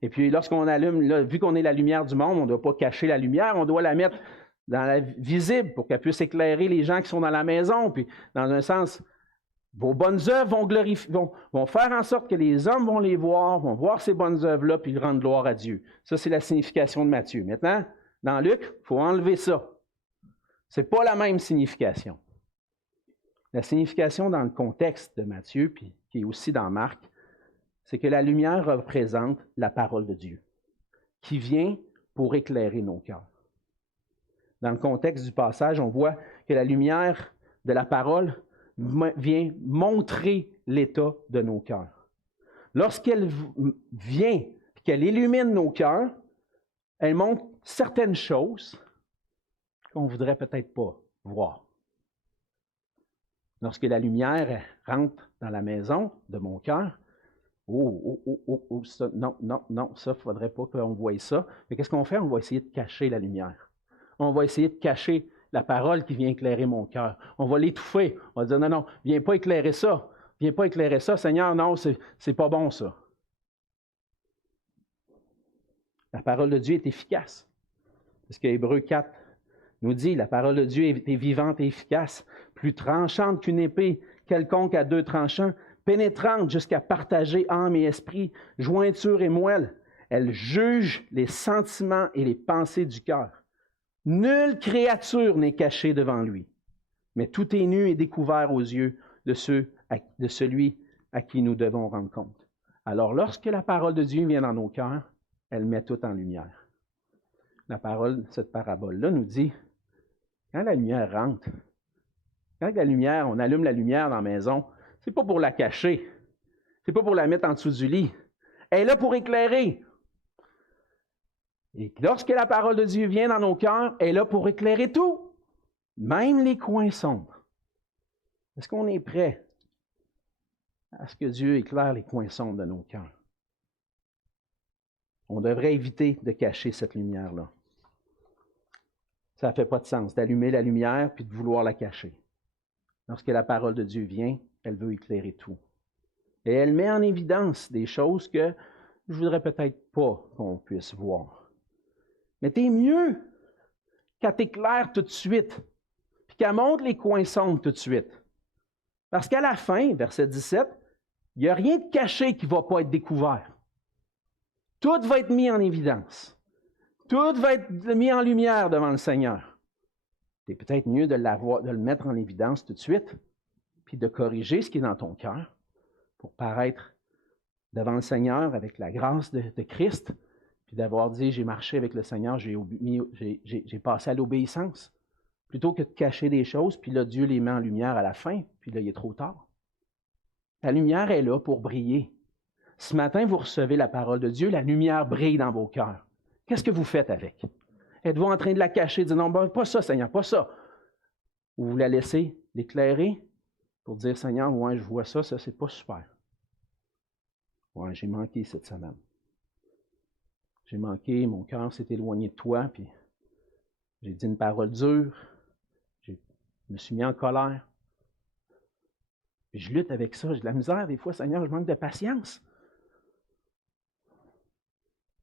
Et puis, lorsqu'on allume, là, vu qu'on est la lumière du monde, on ne doit pas cacher la lumière, on doit la mettre dans la visible pour qu'elle puisse éclairer les gens qui sont dans la maison. Puis, dans un sens, vos bonnes œuvres vont faire en sorte que les hommes vont les voir, vont voir ces bonnes œuvres-là, puis rendre gloire à Dieu. Ça, c'est la signification de Matthieu. Maintenant, dans Luc, il faut enlever ça. Ce n'est pas la même signification. La signification dans le contexte de Matthieu, puis qui est aussi dans Marc, c'est que la lumière représente la parole de Dieu, qui vient pour éclairer nos cœurs. Dans le contexte du passage, on voit que la lumière de la parole vient montrer l'état de nos cœurs. Lorsqu'elle vient et qu'elle illumine nos cœurs, elle montre certaines choses qu'on ne voudrait peut-être pas voir. Lorsque la lumière rentre dans la maison de mon cœur, ça, non, ça, il ne faudrait pas qu'on voie ça. Mais qu'est-ce qu'on fait? On va essayer de cacher la lumière. On va essayer de cacher la parole qui vient éclairer mon cœur. On va l'étouffer. On va dire, non, viens pas éclairer ça. Viens pas éclairer ça, Seigneur, non, c'est pas bon ça. La parole de Dieu est efficace. Parce que Hébreux 4 nous dit, la parole de Dieu est vivante et efficace, plus tranchante qu'une épée quelconque à 2 tranchants, pénétrante jusqu'à partager âme et esprit, jointure et moelle. Elle juge les sentiments et les pensées du cœur. Nulle créature n'est cachée devant lui, mais tout est nu et découvert aux yeux de celui à qui nous devons rendre compte. Alors, lorsque la parole de Dieu vient dans nos cœurs, elle met tout en lumière. Cette parabole-là nous dit, quand la lumière rentre, on allume la lumière dans la maison, c'est pas pour la cacher, c'est pas pour la mettre en dessous du lit. Elle est là pour éclairer. Et lorsque la parole de Dieu vient dans nos cœurs, elle est là pour éclairer tout, même les coins sombres. Est-ce qu'on est prêt à ce que Dieu éclaire les coins sombres de nos cœurs? On devrait éviter de cacher cette lumière-là. Ça ne fait pas de sens d'allumer la lumière puis de vouloir la cacher. Lorsque la parole de Dieu vient, elle veut éclairer tout. Et elle met en évidence des choses que je ne voudrais peut-être pas qu'on puisse voir. Mais t'es mieux qu'elle t'éclaire tout de suite, puis qu'elle montre les coins sombres tout de suite. Parce qu'à la fin, verset 17, il n'y a rien de caché qui ne va pas être découvert. Tout va être mis en évidence. Tout va être mis en lumière devant le Seigneur. C'est peut-être mieux de le mettre en évidence tout de suite, puis de corriger ce qui est dans ton cœur pour paraître devant le Seigneur avec la grâce de Christ, puis d'avoir dit, j'ai marché avec le Seigneur, j'ai passé à l'obéissance, plutôt que de cacher des choses, puis là, Dieu les met en lumière à la fin, puis là, il est trop tard. La lumière est là pour briller. Ce matin, vous recevez la parole de Dieu, la lumière brille dans vos cœurs. Qu'est-ce que vous faites avec? Êtes-vous en train de la cacher, de dire non, pas ça, Seigneur, pas ça? Ou vous la laissez l'éclairer pour dire, Seigneur, ouais, je vois ça, c'est pas super. Ouais, j'ai manqué cette semaine. J'ai manqué, mon cœur s'est éloigné de toi, puis j'ai dit une parole dure, je me suis mis en colère. Puis je lutte avec ça, j'ai de la misère des fois, Seigneur, je manque de patience.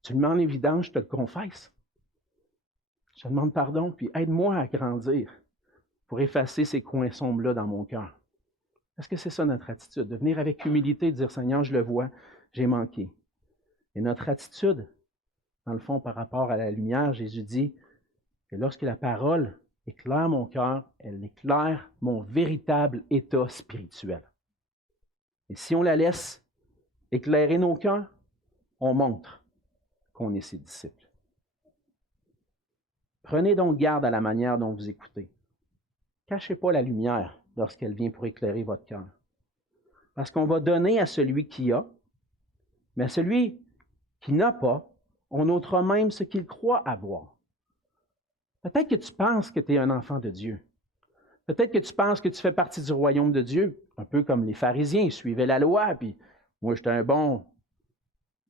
Tu le mets en évidence, je te le confesse. Je te demande pardon, puis aide-moi à grandir pour effacer ces coins sombres-là dans mon cœur. Est-ce que c'est ça notre attitude? De venir avec humilité et dire, Seigneur, je le vois, j'ai manqué. Et notre attitude, dans le fond, par rapport à la lumière, Jésus dit que lorsque la parole éclaire mon cœur, elle éclaire mon véritable état spirituel. Et si on la laisse éclairer nos cœurs, on montre qu'on est ses disciples. Prenez donc garde à la manière dont vous écoutez. Cachez pas la lumière lorsqu'elle vient pour éclairer votre cœur. Parce qu'on va donner à celui qui a, mais à celui qui n'a pas, on ôtera même ce qu'il croit avoir. Peut-être que tu penses que tu es un enfant de Dieu. Peut-être que tu penses que tu fais partie du royaume de Dieu, un peu comme les pharisiens, ils suivaient la loi, puis moi, j'étais un bon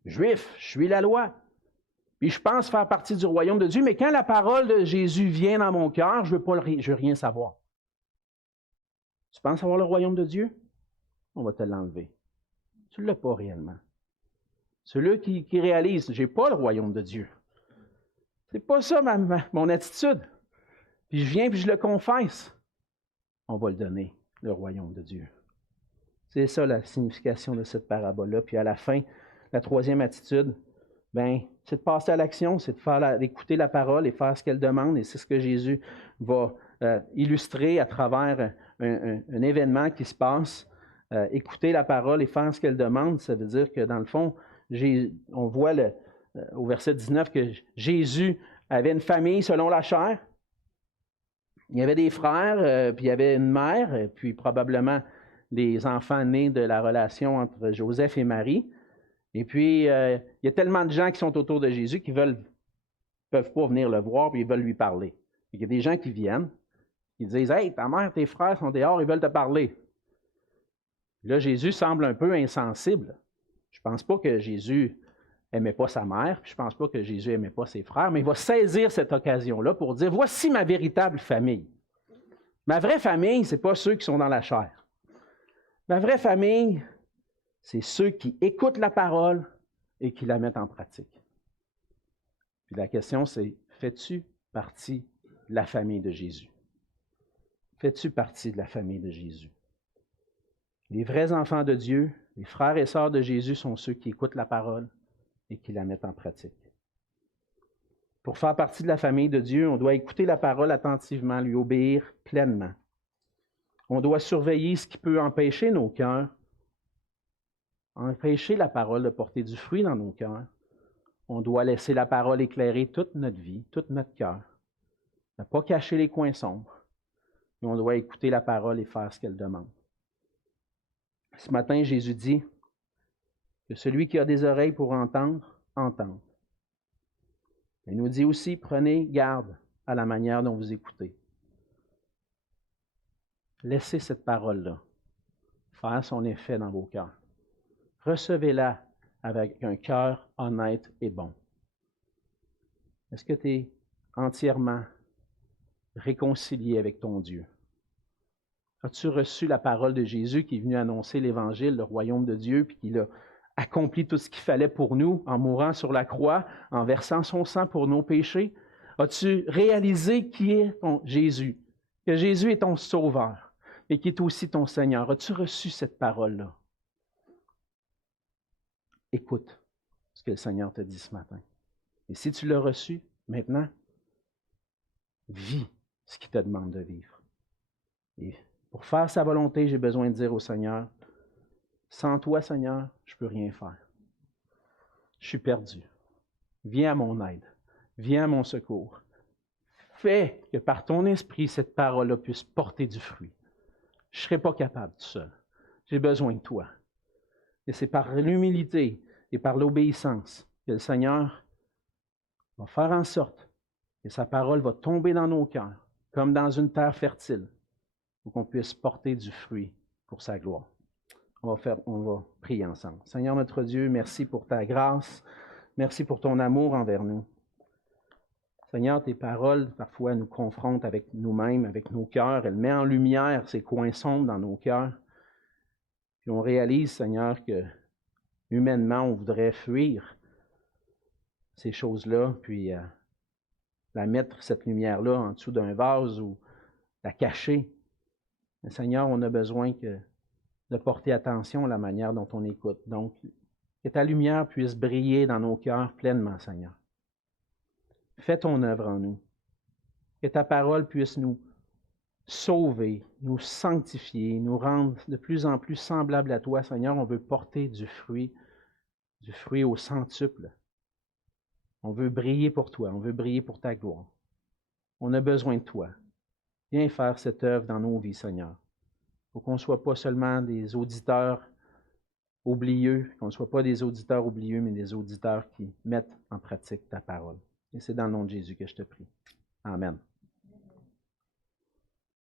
juif, je suis la loi. Puis je pense faire partie du royaume de Dieu, mais quand la parole de Jésus vient dans mon cœur, je veux rien savoir. Tu penses avoir le royaume de Dieu? On va te l'enlever. Tu ne l'as pas réellement. Ceux-là qui réalisent, je n'ai pas le royaume de Dieu. C'est pas ça mon attitude. Puis je viens puis je le confesse. On va le donner, le royaume de Dieu. C'est ça la signification de cette parabole-là. Puis à la fin, la troisième attitude, c'est de passer à l'action, c'est d'écouter la parole et faire ce qu'elle demande. Et c'est ce que Jésus va illustrer à travers un événement qui se passe écouter la parole et faire ce qu'elle demande, ça veut dire que dans le fond, on voit au verset 19 que Jésus avait une famille selon la chair. Il y avait des frères, puis il y avait une mère, et puis probablement des enfants nés de la relation entre Joseph et Marie. Et puis, il y a tellement de gens qui sont autour de Jésus qui ne peuvent pas venir le voir, puis ils veulent lui parler. Il y a des gens qui viennent, qui disent « Hey, ta mère, tes frères sont dehors, ils veulent te parler. » Là, Jésus semble un peu insensible. Je ne pense pas que Jésus n'aimait pas sa mère, puis je ne pense pas que Jésus n'aimait pas ses frères, mais il va saisir cette occasion-là pour dire « Voici ma véritable famille. » Ma vraie famille, ce n'est pas ceux qui sont dans la chair. Ma vraie famille, c'est ceux qui écoutent la parole et qui la mettent en pratique. Puis la question, c'est, fais-tu partie de la famille de Jésus? Fais-tu partie de la famille de Jésus? Les vrais enfants de Dieu, les frères et sœurs de Jésus sont ceux qui écoutent la parole et qui la mettent en pratique. Pour faire partie de la famille de Dieu, on doit écouter la parole attentivement, lui obéir pleinement. On doit surveiller ce qui peut empêcher nos cœurs, empêcher la parole de porter du fruit dans nos cœurs. On doit laisser la parole éclairer toute notre vie, tout notre cœur. Ne pas cacher les coins sombres. Et on doit écouter la parole et faire ce qu'elle demande. Ce matin, Jésus dit que celui qui a des oreilles pour entendre, entende. Il nous dit aussi, prenez garde à la manière dont vous écoutez. Laissez cette parole-là faire son effet dans vos cœurs. Recevez-la avec un cœur honnête et bon. Est-ce que tu es entièrement réconcilié avec ton Dieu? As-tu reçu la parole de Jésus qui est venu annoncer l'Évangile, le royaume de Dieu, puis qui a accompli tout ce qu'il fallait pour nous en mourant sur la croix, en versant son sang pour nos péchés? As-tu réalisé qui est ton Jésus? Que Jésus est ton Sauveur et qui est aussi ton Seigneur. As-tu reçu cette parole-là? Écoute ce que le Seigneur te dit ce matin. Et si tu l'as reçu, maintenant, vis ce qu'il te demande de vivre. Et pour faire sa volonté, j'ai besoin de dire au Seigneur, sans toi, Seigneur, je ne peux rien faire. Je suis perdu. Viens à mon aide. Viens à mon secours. Fais que par ton esprit, cette parole-là puisse porter du fruit. Je ne serai pas capable tout seul. J'ai besoin de toi. Et c'est par l'humilité et par l'obéissance que le Seigneur va faire en sorte que sa parole va tomber dans nos cœurs, comme dans une terre fertile, pour qu'on puisse porter du fruit pour sa gloire. On va prier ensemble. Seigneur notre Dieu, merci pour ta grâce. Merci pour ton amour envers nous. Seigneur, tes paroles, parfois, nous confrontent avec nous-mêmes, avec nos cœurs. Elles mettent en lumière ces coins sombres dans nos cœurs. Puis on réalise, Seigneur, que humainement, on voudrait fuir ces choses-là, puis la mettre, cette lumière-là, en dessous d'un vase ou la cacher. Mais Seigneur, on a besoin de porter attention à la manière dont on écoute. Donc, que ta lumière puisse briller dans nos cœurs pleinement, Seigneur. Fais ton œuvre en nous. Que ta parole puisse nous sauver, nous sanctifier, nous rendre de plus en plus semblables à toi, Seigneur. On veut porter du fruit au centuple. On veut briller pour toi, on veut briller pour ta gloire. On a besoin de toi. Viens faire cette œuvre dans nos vies, Seigneur. Pour qu'on ne soit pas seulement des auditeurs oublieux, qu'on ne soit pas des auditeurs oublieux, mais des auditeurs qui mettent en pratique ta parole. Et c'est dans le nom de Jésus que je te prie. Amen.